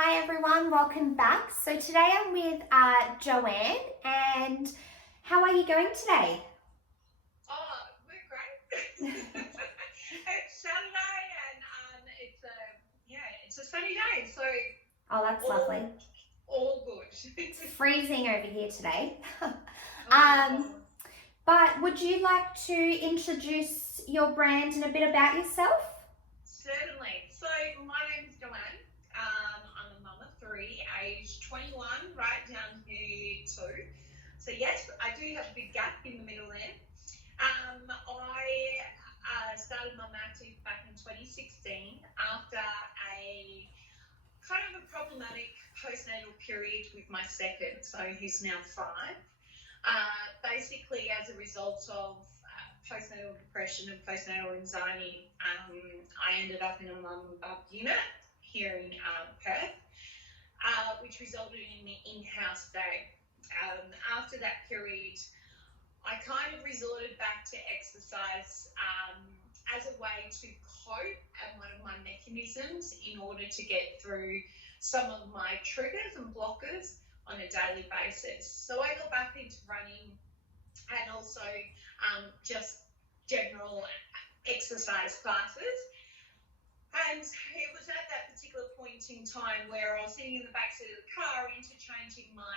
Hi everyone, welcome back. So today I'm with Joanne, and how are you going today? Oh, we're great. It's Saturday and it's a sunny day, so Oh, that's lovely. all good. It's freezing over here today. Oh, But would you like to introduce your brand and a bit about yourself? certainly. So my name's Joanne. I'm a mum of three, age 21, right down to 2. So yes, I do have a big gap in the middle there. I started MUMMACTIV back in 2016 after a kind of a problematic postnatal period with my second, so he's now 5. Basically, as a result of postnatal depression and postnatal anxiety, I ended up in a mum and bub unit here in Perth, which resulted in an in-house day. After that period, I kind of resorted back to exercise as a way to cope and one of my mechanisms in order to get through some of my triggers and blockers on a daily basis. So I got back into running and also just general exercise classes. And it was at that particular point in time where I was sitting in the backseat of the car interchanging my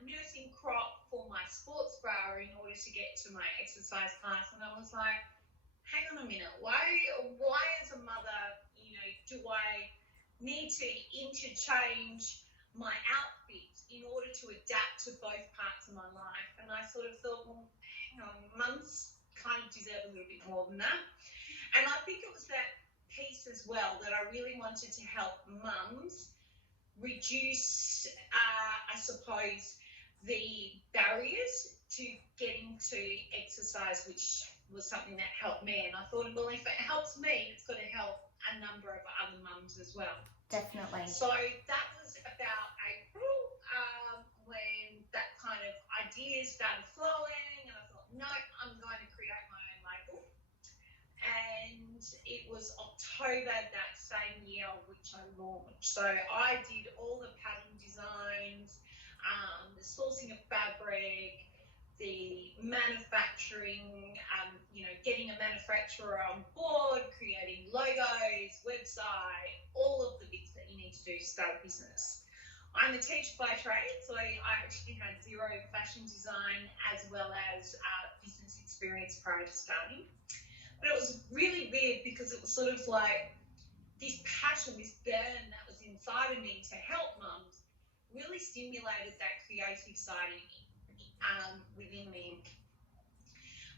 nursing crop for my sports bra in order to get to my exercise class, and I was like, hang on a minute, why as a mother, do I need to interchange my outfit in order to adapt to both parts of my life? And I sort of thought, well, hang on, mums kind of deserve a little bit more than that. And I think it was that piece as well that I really wanted to help mums reduce, I suppose, the barriers to getting to exercise, which was something that helped me. And I thought, well, if it helps me, it's going to help a number of other mums as well. Definitely. So that was about April when that kind of ideas started flowing, and I thought, no, I'm going to create my own label. And it was October that same year which I launched. So I did all the pattern designs, the sourcing of fabric, the manufacturing, getting a manufacturer on board, creating logos, website, all of the bits that you need to do to start a business. I'm a teacher by trade, so I actually had zero fashion design as well as business experience prior to starting. But it was really weird because it was sort of like this passion, this burn that was inside of me to help mums really stimulated that creative side within me.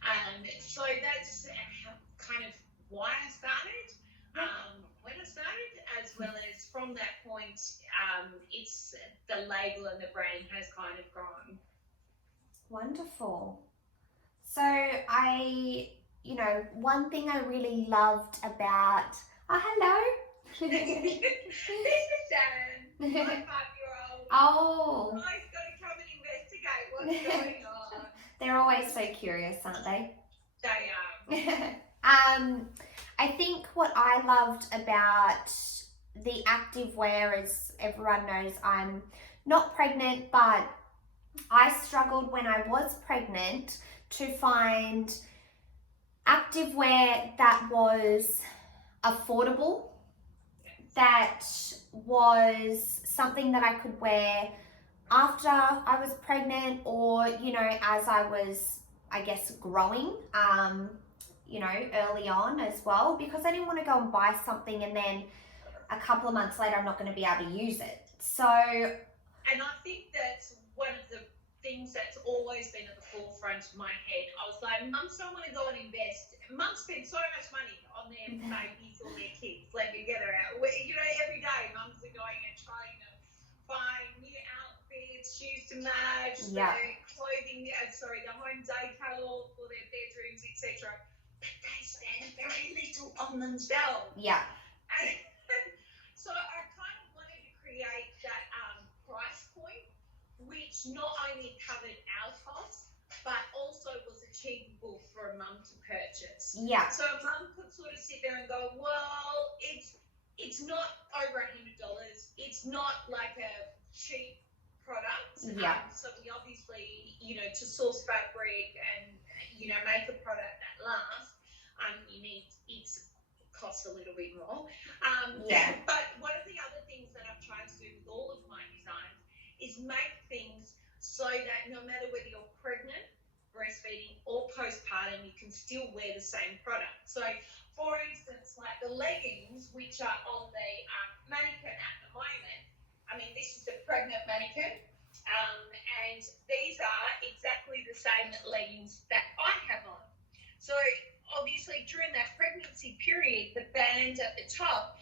And so that's kind of why I started, when I started, as well as from that point, it's the label and the brand has kind of grown. Wonderful. So one thing I really loved about, hello. This is Sharon, my 5-year-old. Oh. I've got to come and investigate what's going on. They're always so curious, aren't they? They are. I think what I loved about the activewear is everyone knows I'm not pregnant, but I struggled when I was pregnant to find activewear that was affordable, that was something that I could wear after I was pregnant, or as I was, I guess, growing, early on as well, because I didn't want to go and buy something and then a couple of months later I'm not going to be able to use it. And I think that's one of the things that's always been at the forefront of my head. I was like, mums don't want to go and invest. Mums spend so much money on their babies or their kids. Let me get her out. Every day mums are going and trying to find new outfits, shoes to match, their clothing, the home day catalogue for their bedrooms, etc. But they spend very little on themselves. Yeah. So I kind of wanted to create that price point, which not only covered our costs, but also was achievable for a mum to purchase. Yeah. So a mum could sort of sit there and go, well, it's not over $100. It's it's not like a cheap product. Yeah. So we obviously, to source fabric and, make a product that lasts, you need, it costs a little bit more. Yeah. But one of the other things that I've tried to do with all of my designs is make things so that no matter whether you're pregnant, breastfeeding, or postpartum, you can still wear the same product. So, for instance, like the leggings, which are on the mannequin at the moment, I mean, this is a pregnant mannequin, and these are exactly the same leggings that I have on. So, obviously, during that pregnancy period, the band at the top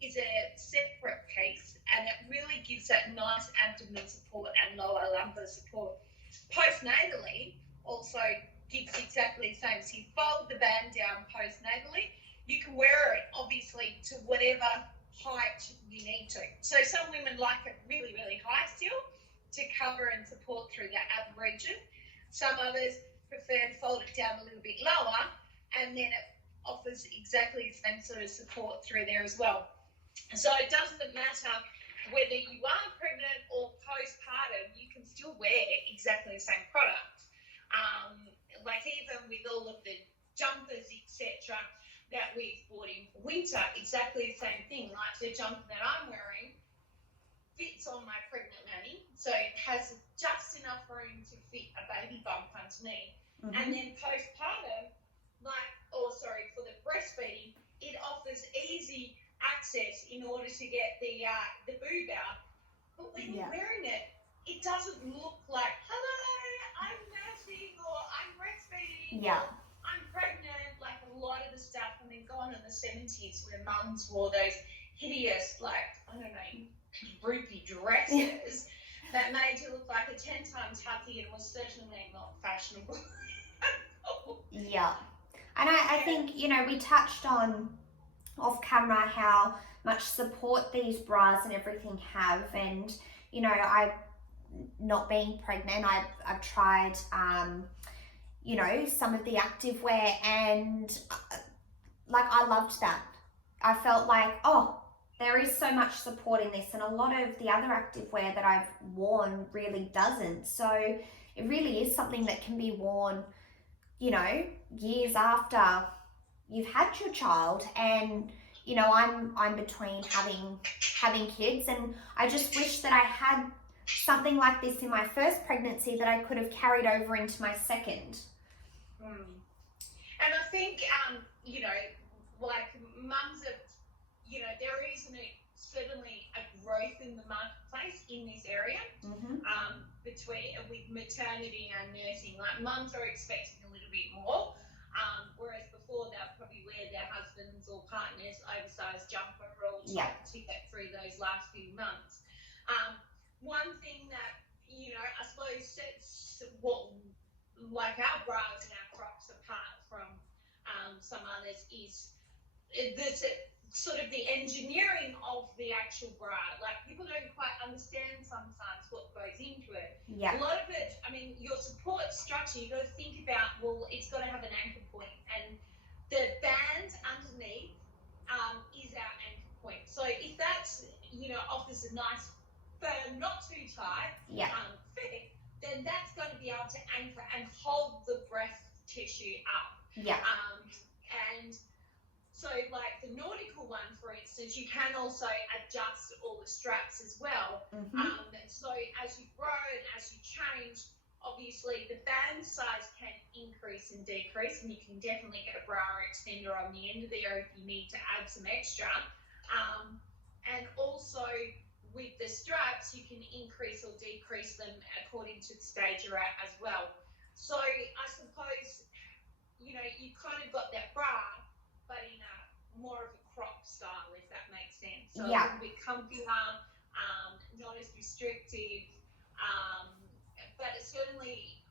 is a separate piece, and it really gives that nice abdomen support and lower lumbar support. Postnatally also gives exactly the same. So you fold the band down postnatally. You can wear it obviously to whatever height you need to. So some women like it really, really high still to cover and support through that ab region. Some others prefer to fold it down a little bit lower, and then it offers exactly the same sort of support through there as well. So it doesn't matter whether you are pregnant or postpartum, you can still wear exactly the same product. Like even with all of the jumpers, etc., that we've bought in for winter, exactly the same thing. Like the jumper that I'm wearing fits on my pregnant Manny, so it has just enough room to fit a baby bump underneath. Mm-hmm. And then postpartum, for the breastfeeding, it offers easy access in order to get the boob out. But when you're wearing it, it doesn't look like, hello, I'm nursing, or I'm breastfeeding, or I'm pregnant. Like a lot of the stuff, I mean, gone in the 70s where mums wore those hideous, droopy dresses that made you look like a 10 times hubby and was certainly not fashionable. Yeah. And I think, we touched on off camera how much support these bras and everything have, and I, not being pregnant, I've tried some of the activewear, and I loved that. I felt like, there is so much support in this, and a lot of the other activewear that I've worn really doesn't. So it really is something that can be worn years after you've had your child. And I'm between having kids, and I just wish that I had something like this in my first pregnancy that I could have carried over into my second. And I think mums have, there is certainly a growth in the marketplace in this area. Mm-hmm. With maternity and nursing. Like mums are expecting a little bit more, whereas before they'll probably wear their husbands or partners' oversized jumper all to get through those last few months. One thing that I suppose sets our bras and our crops apart from some others is sort of the engineering of the actual bra. Like people don't quite understand sometimes what goes into it. Yeah. A lot of it, I mean, your support structure, you've got to think about, it's got to have an anchor point, and the band underneath is our anchor point. So if that's, offers a nice firm, not too tight fit, then that's going to be able to anchor and hold the breast tissue up. Yeah. And so like the nautical one, for instance, you can also adjust all the straps as well. Mm-hmm. So as you grow and as you change, obviously the band size can increase and decrease, and you can definitely get a bra extender on the end of there if you need to add some extra. And also with the straps, you can increase or decrease them according to the stage you're at as well. So I suppose, you kind of got that bra, but in a more of a crop style, if that makes sense. So a little bit comfier, not as restrictive, but it's certainly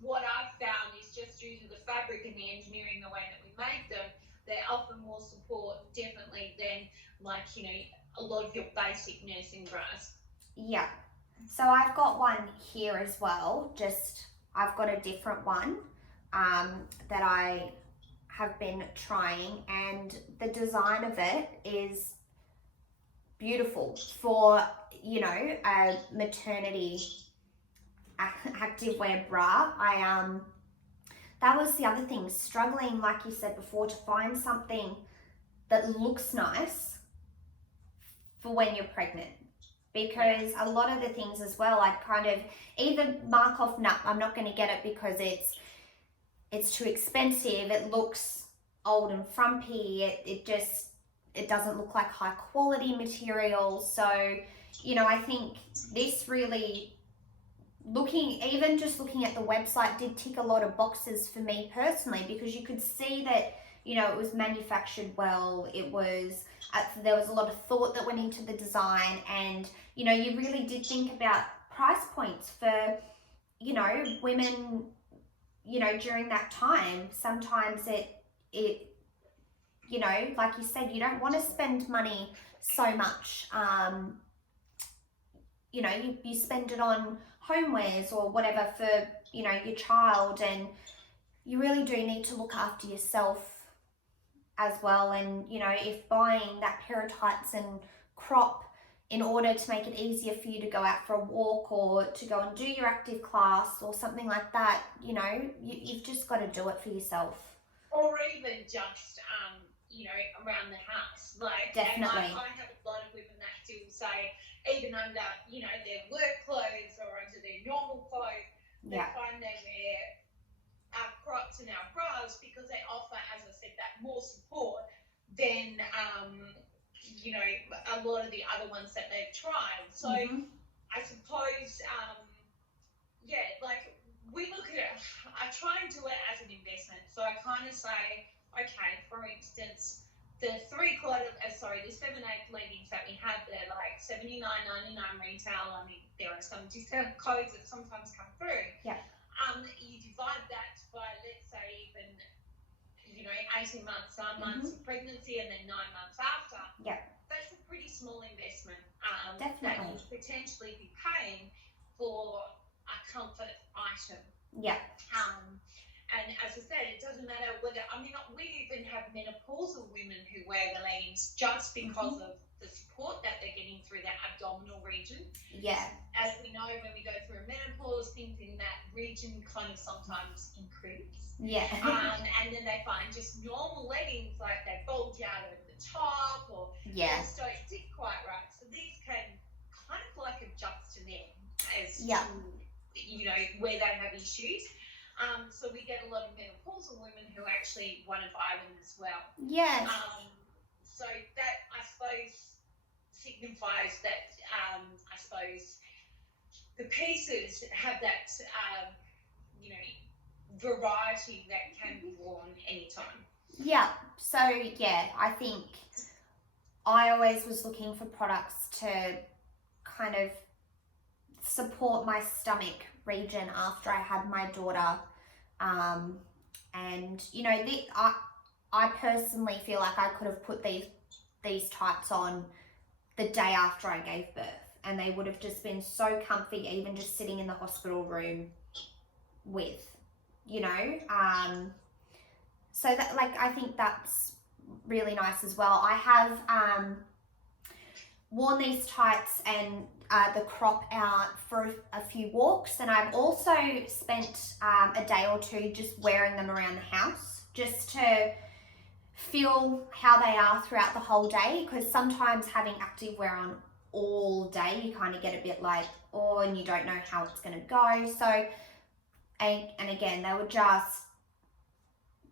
what I've found is just due to the fabric and the engineering, the way that we make them, they offer more support definitely than a lot of your basic nursing bras. Yeah. So I've got one here as well. I've got a different one that I have been trying, and the design of it is beautiful for, you know, a maternity activewear bra. That was the other thing, struggling, like you said before, to find something that looks nice for when you're pregnant. Because a lot of the things as well, I'd kind of either mark off, nah, I'm not going to get it because it's too expensive, it looks old and frumpy, it doesn't look like high quality material. So, you know, I think this really, even just looking at the website, did tick a lot of boxes for me personally, because you could see that, you know, it was manufactured well, there was a lot of thought that went into the design, and, you know, you really did think about price points for, you know, women, you know, during that time. Sometimes it you know, like you said, you don't want to spend money so much. You know, you spend it on homewares or whatever for, you know, your child, and you really do need to look after yourself as well. And, you know, if buying that pair of tights and crop in order to make it easier for you to go out for a walk or to go and do your active class or something like that, you know, you've just got to do it for yourself. Or even just, you know, around the house. Like, definitely. And I have a lot of women that still say, even under, you know, their work clothes or under their normal clothes, they find they wear our crops and our bras because they offer, as I said, that more support than, you know, a lot of the other ones that they've tried. So I suppose, yeah, like, we look at it, I try and do it as an investment. So I kind of say, okay, for instance, the 7/8 leggings that we have, they're like $79.99 retail. I mean, there are some discount codes that sometimes come through. Yeah. You divide that by, let's say, even, you know, 18 months, 9 months of pregnancy, and then 9 months after. Yeah. That's a pretty small investment. Definitely. That you potentially be paying for a comfort item. Yeah. And as I said, it doesn't matter whether, I mean, we even have menopausal women who wear the leggings just because of the support that they're getting through that abdominal region. Yeah. As we know, when we go through menopause, things in that region kind of sometimes increase. Yeah. And then they find just normal leggings, like they bulge out over the top or just don't stick quite right. So these can kind of like adjust to them as to, you know, where they have issues. So we get a lot of menopausal women who actually want to buy them as well. Yes. So that, I suppose, signifies that, I suppose, the pieces have that, you know, variety that can be worn anytime. Yeah. So, yeah, I think I always was looking for products to kind of support my stomach region after I had my daughter. And, you know, I personally feel like I could have put these tights on the day after I gave birth, and they would have just been so comfy, even just sitting in the hospital room with, you know. So that, like, I think that's really nice as well. I have worn these tights and the crop out for a few walks, and I've also spent a day or two just wearing them around the house just to feel how they are throughout the whole day, because sometimes having activewear on all day, you kind of get a bit like, oh, and you don't know how it's going to go. So, and again, they were just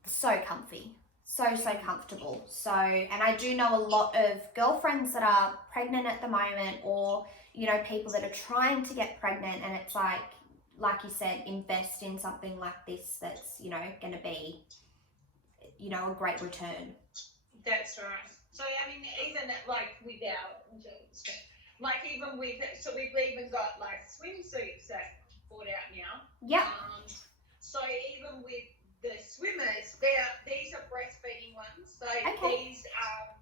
so comfy. So comfortable. So, and I do know a lot of girlfriends that are pregnant at the moment, or, you know, people that are trying to get pregnant, and it's like you said, invest in something like this that's, you know, going to be, you know, a great return. That's right. So, I mean, even like with our, like even with, so we've even got like swimsuits that bought out now. Yeah. So even with the swimmers, these are breastfeeding ones. So these are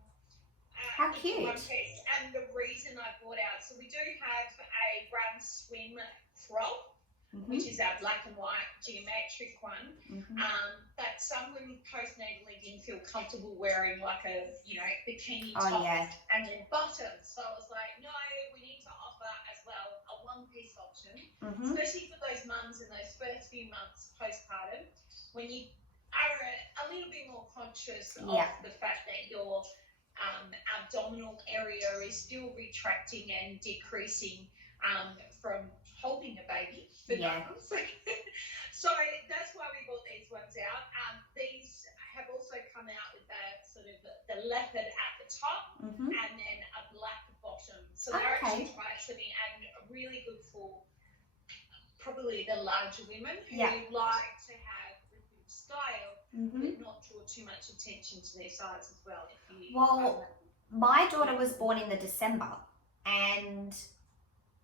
how cute. One piece. And the reason I bought out, so we do have a brown swim frog, which is our black and white geometric one. But some women postnatally didn't feel comfortable wearing like a, you know, bikini top and then bottoms. So I was especially for those mums in those first few months postpartum, when you are a little bit more conscious of the fact that your abdominal area is still retracting and decreasing from holding a baby for mums. So that's why we brought these ones out. These have also come out with the leopard at the top and then a black bottom. So they're actually quite slimming and really good for probably the larger women who like to have a good style but not draw too much attention to their size as well. My daughter was born in the December, and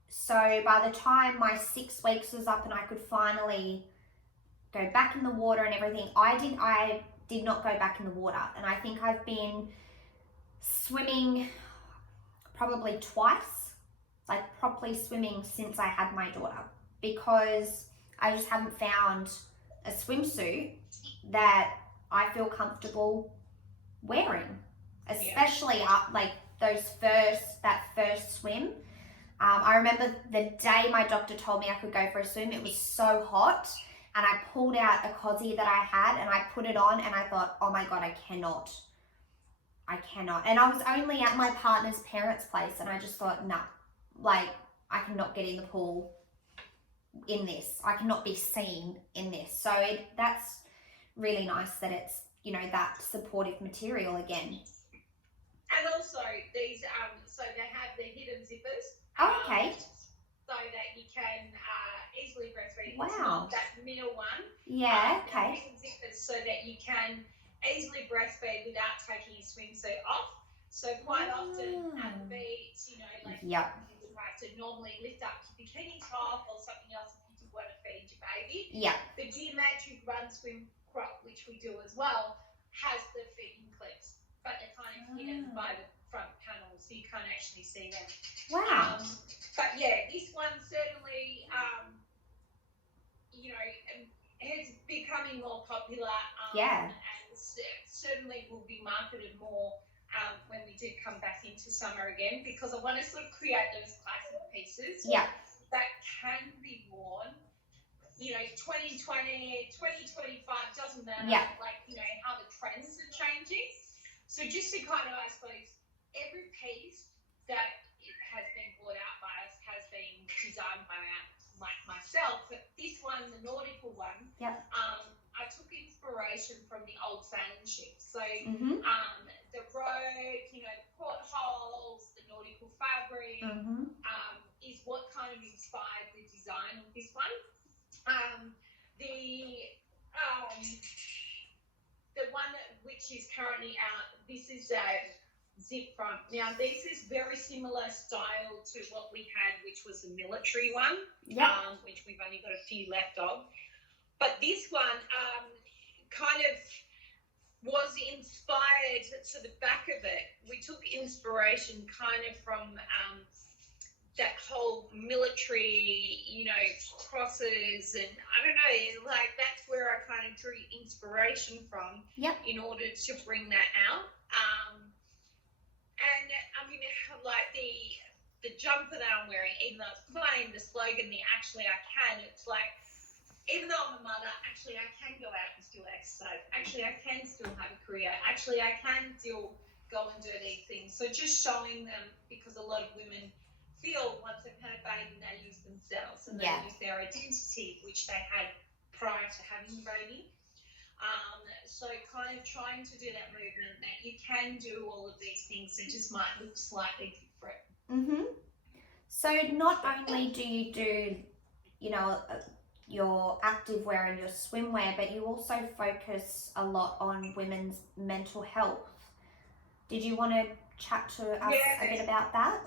so by the time my 6 weeks was up and I could finally go back in the water and everything, I did not go back in the water, and I think I've been swimming probably twice, like properly swimming since I had my daughter, because I just haven't found a swimsuit that I feel comfortable wearing, especially up like that first swim. I remember the day my doctor told me I could go for a swim, it was so hot, and I pulled out a cozy that I had and I put it on, and I thought, oh my God, I cannot. And I was only at my partner's parents' place, and I just thought, nah, like I cannot get in the pool in this. I cannot be seen in this. So that's really nice that it's, that supportive material again. And also these, so they have the hidden zippers. Oh, okay. So that you can easily breastfeed. Wow. It's not that middle one. Yeah, okay. Hidden zippers so that you can easily breastfeed without taking your swimsuit off. So quite often at the beach, you would have to normally lift up your bikini top or something else if you want to feed your baby. Yeah. The geometric run swim crop, which we do as well, has the feeding clips, but they're kind of hidden by the front panel, so you can't actually see them. Wow. But yeah, this one certainly, is becoming more popular. And certainly will be marketed more when we do come back into summer again, because I want to sort of create those classic pieces that can be worn. 2020, 2025, doesn't matter. How the trends are changing. So just to kind of, I suppose, every piece that has been brought out by us has been designed by myself. But this one, the nautical one, I took inspiration from the old sailing ships. So the rope, the portholes, the nautical fabric is what kind of inspired the design of this one. The one which is currently out, this is a zip front. Now, this is very similar style to what we had, which was the military one, which we've only got a few left of. But this one kind of was inspired, so the back of it, we took inspiration kind of from that whole military, crosses, and I don't know, like that's where I kind of drew inspiration from in order to bring that out. And I mean, like the jumper that I'm wearing, even though it's plain, the slogan, the actually I can, it's like, even though I'm a mother, actually I can go out and still exercise. Actually, I can still have a career. Actually, I can still go and do these things. So just showing them, because a lot of women feel once they've had a baby, they lose themselves and they lose their identity, which they had prior to having the baby. So kind of trying to do that movement that you can do all of these things, it just might look slightly different. So not only do you do, your activewear and your swimwear, but you also focus a lot on women's mental health. Did you want to chat to us a bit about that?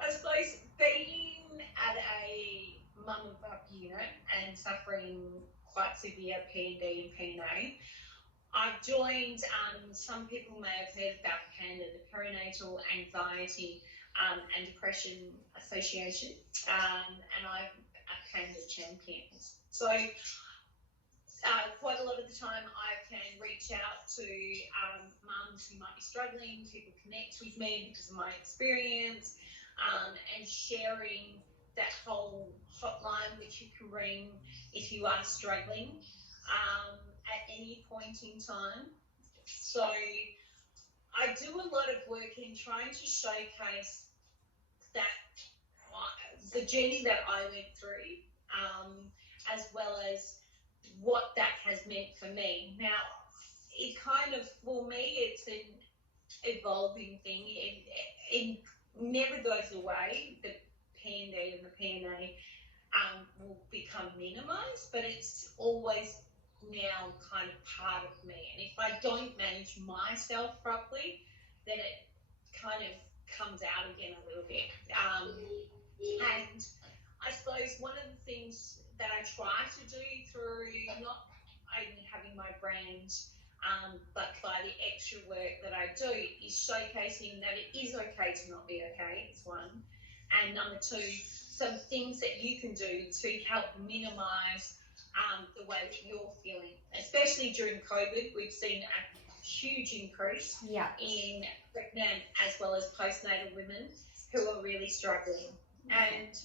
I suppose being at a mum and pup unit and suffering quite severe PND and PNA, I've joined, some people may have heard about PANDA, the Perinatal Anxiety and Depression Association, and I'm a PANDA champion. So quite a lot of the time I can reach out to mums who might be struggling, people connect with me because of my experience, and sharing that whole hotline which you can ring if you are struggling at any point in time. So I do a lot of work in trying to showcase that the journey that I went through, as well as what that has meant for me. Now, it kind of, for me, it's an evolving thing. It never goes away. The PND and the PNA will become minimised, but it's always now kind of part of me. And if I don't manage myself properly, then it kind of comes out again a little bit. And I suppose one of the things that I try to do through not only having my brand, but by the extra work that I do, is showcasing that it is okay to not be okay, is one. And number two, some things that you can do to help minimise the way that you're feeling. Especially during COVID, we've seen a huge increase in pregnant as well as postnatal women who are really struggling. And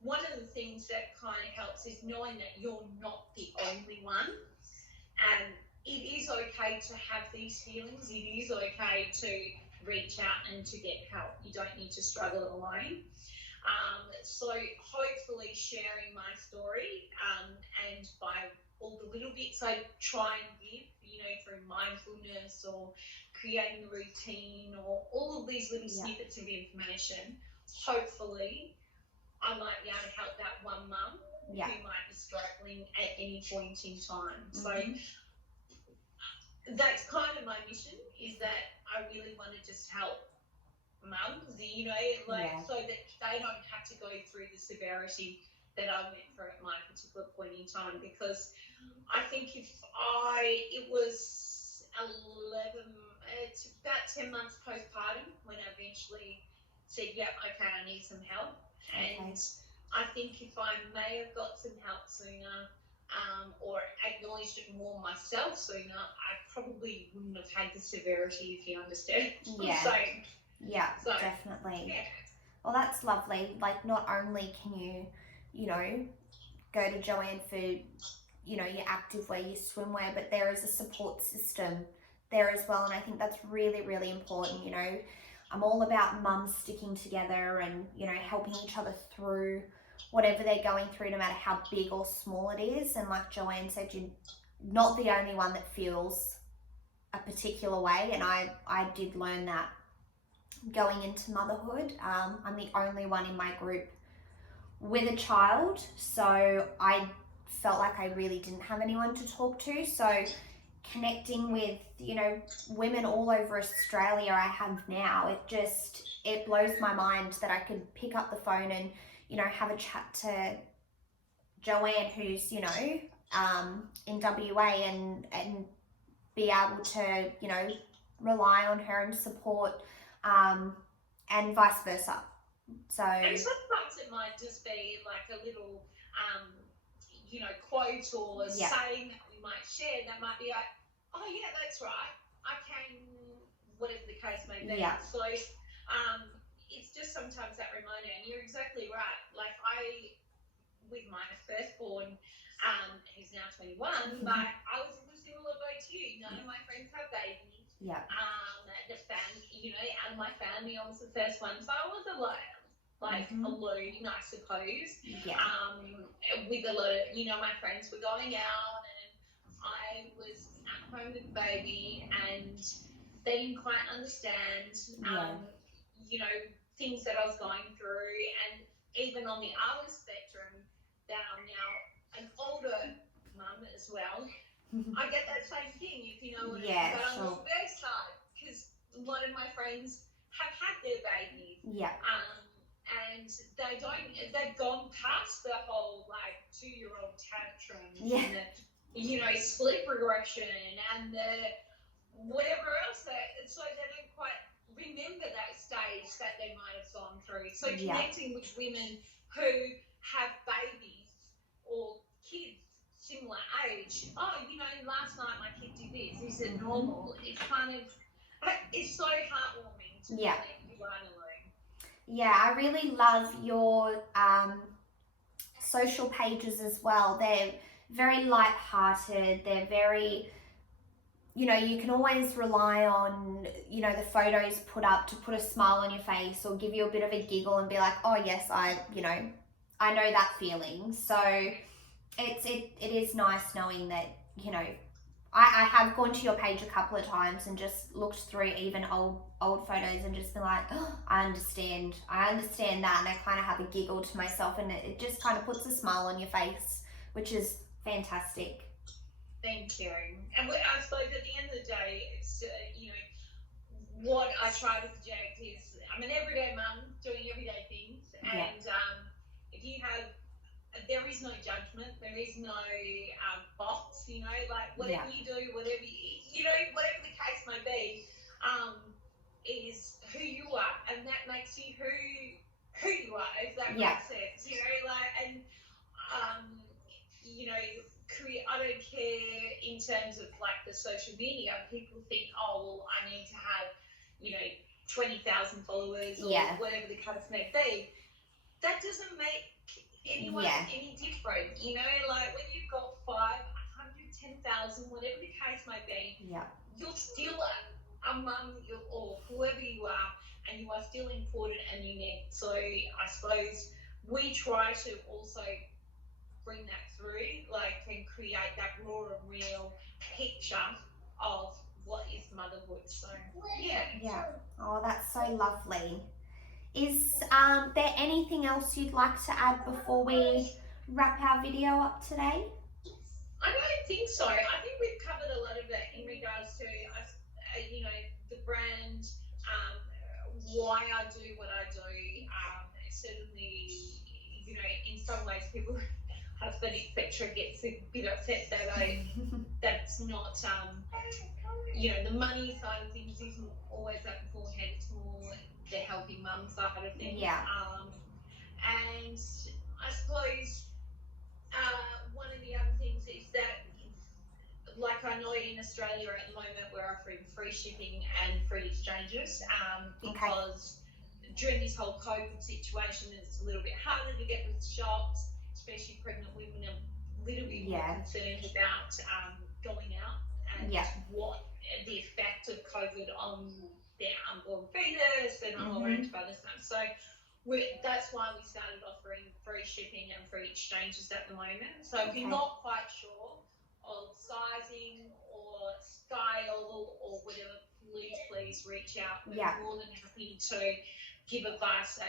one of the things that kind of helps is knowing that you're not the only one. And it is okay to have these feelings. It is okay to reach out and to get help. You don't need to struggle alone. So hopefully sharing my story and by all the little bits I try and give, through mindfulness or creating a routine or all of these little snippets of information, hopefully I might be able to help that one mum who might be struggling at any point in time. So that's kind of my mission, is that I really want to just help mums, so that they don't have to go through the severity that I went through at my particular point in time. Because I think it was it's about 10 months postpartum when I eventually said, yep, okay, I need some help. And I think if I may have got some help sooner, or acknowledged it more myself sooner, I probably wouldn't have had the severity, if you understand. So, definitely. Yeah. Well, that's lovely. Like, not only can you, go to Joanne for, your activewear, your swimwear, but there is a support system there as well. And I think that's really, really important. I'm all about mums sticking together and, helping each other through whatever they're going through, no matter how big or small it is. And like Joanne said, you're not the only one that feels a particular way. And I did learn that going into motherhood. I'm the only one in my group with a child, so I felt like I really didn't have anyone to talk to. So connecting with, women all over Australia I have now, it blows my mind that I could pick up the phone and, have a chat to Joanne, who's, in WA, and be able to, rely on her and support, and vice versa. So, and sometimes it might just be like a little, quote or saying that we might share that might be like, oh yeah, that's right, I can, whatever the case may be. So it's just sometimes that reminder, and you're exactly right. Like with my firstborn, who's now 21, but I was in a similar boat to you. None of my friends have babies. The family, out of my family, I was the first one, so I was alone. Alone, I suppose. With a lot of, my friends were going out, and I was at home with the baby, and they didn't quite understand, things that I was going through. And even on the other spectrum, that I'm now an older mum as well, I get that same thing, if you know what I mean. But on the reverse side, because a lot of my friends have had their babies. And they've gone past the whole 2-year-old tantrums and the sleep regression and the whatever else so they don't quite remember that stage that they might have gone through. So connecting with women who have babies or kids similar age. Oh, last night my kid did this. Is it normal? It's kind of, it's so heartwarming to know that you aren't alone. Yeah, I really love your social pages as well. They're very light-hearted. They're very, you can always rely on, the photos put up to put a smile on your face or give you a bit of a giggle and be like, oh yes, I know that feeling. So it is nice knowing that, I have gone to your page a couple of times and just looked through even old photos and just been like, oh, I understand that, and I kind of have a giggle to myself, and it just kind of puts a smile on your face, which is fantastic. Thank you. And I suppose at the end of the day, it's what I try to project is I'm an everyday mum doing everyday things, and if you have, there is no judgment, there is no box, like whatever you do, whatever whatever the case may be, is who you are, and that makes you who you are, if that makes sense, like, and I don't care in terms of like the social media. People think, oh, well, I need to have, 20,000 followers or whatever the case may be. That doesn't make anyone any different, like when you've got 500, 10,000, whatever the case may be, you're still a mum or whoever you are, and you are still important and unique. So I suppose we try to also bring that through, like, and create that raw and real picture of what is motherhood. So Yeah. Oh, that's so lovely. Is there anything else you'd like to add before we wrap our video up today? I don't think so. I think we've covered a lot of it in regards to the brand, why I do what I do. Certainly, in some ways people husband, etc., gets a bit upset that that's not, the money side of things isn't always at the forehead. It's more the helping mum side of things. Yeah. And I suppose one of the other things is that, like, I know in Australia at the moment we're offering free shipping and free exchanges, because during this whole COVID situation, it's a little bit harder to get to the shops, especially pregnant women are a little bit more concerned about going out and what the effect of COVID on their unborn fetus and a whole range of other stuff. So that's why we started offering free shipping and free exchanges at the moment. So if you're not quite sure of sizing or style or whatever, please reach out. We're more than happy to give advice.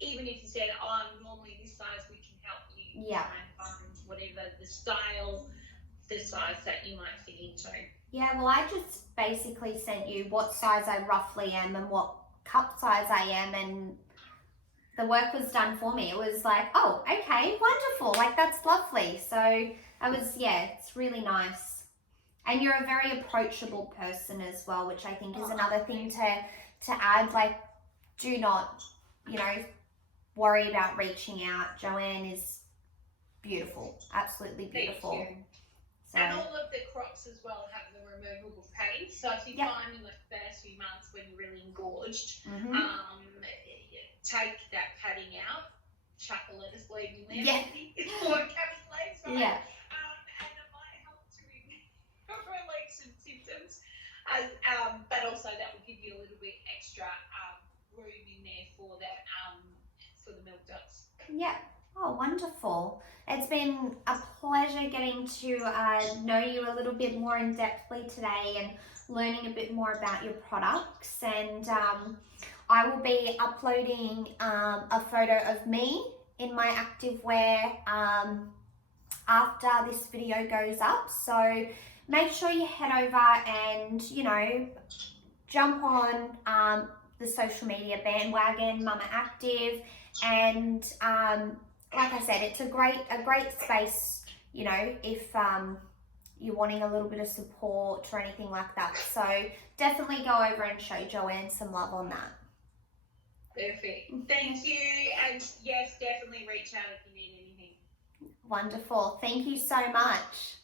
Even if you said, oh, I'm normally this size, we can help you try and find whatever the style, the size that you might fit into. Yeah, well, I just basically sent you what size I roughly am and what cup size I am, and the work was done for me. It was like, oh, okay, wonderful. Like, that's lovely. So I was, it's really nice. And you're a very approachable person as well, which I think is another thing to add. Like, do not, worry about reaching out. Joanne is beautiful, absolutely beautiful. Thank you. So, and all of the crops as well have the removable padding. So if you find in the first few months when you're really engorged, take that padding out, chuck the lettuce leaves in there, or cabbage leaves, right? Yeah. And it might help to relieve some symptoms. But also that will give you a little bit extra room in there for that for the milk ducts. Yeah. Oh, wonderful. It's been a pleasure getting to know you a little bit more in depthly today and learning a bit more about your products. And I will be uploading a photo of me in my activewear after this video goes up. So make sure you head over and, jump on the social media bandwagon, Mumma Active, and like I said, it's a great space, if you're wanting a little bit of support or anything like that. So definitely go over and show Joanne some love on that. Perfect. Thank you. And yes, definitely reach out if you need anything. Wonderful. Thank you so much.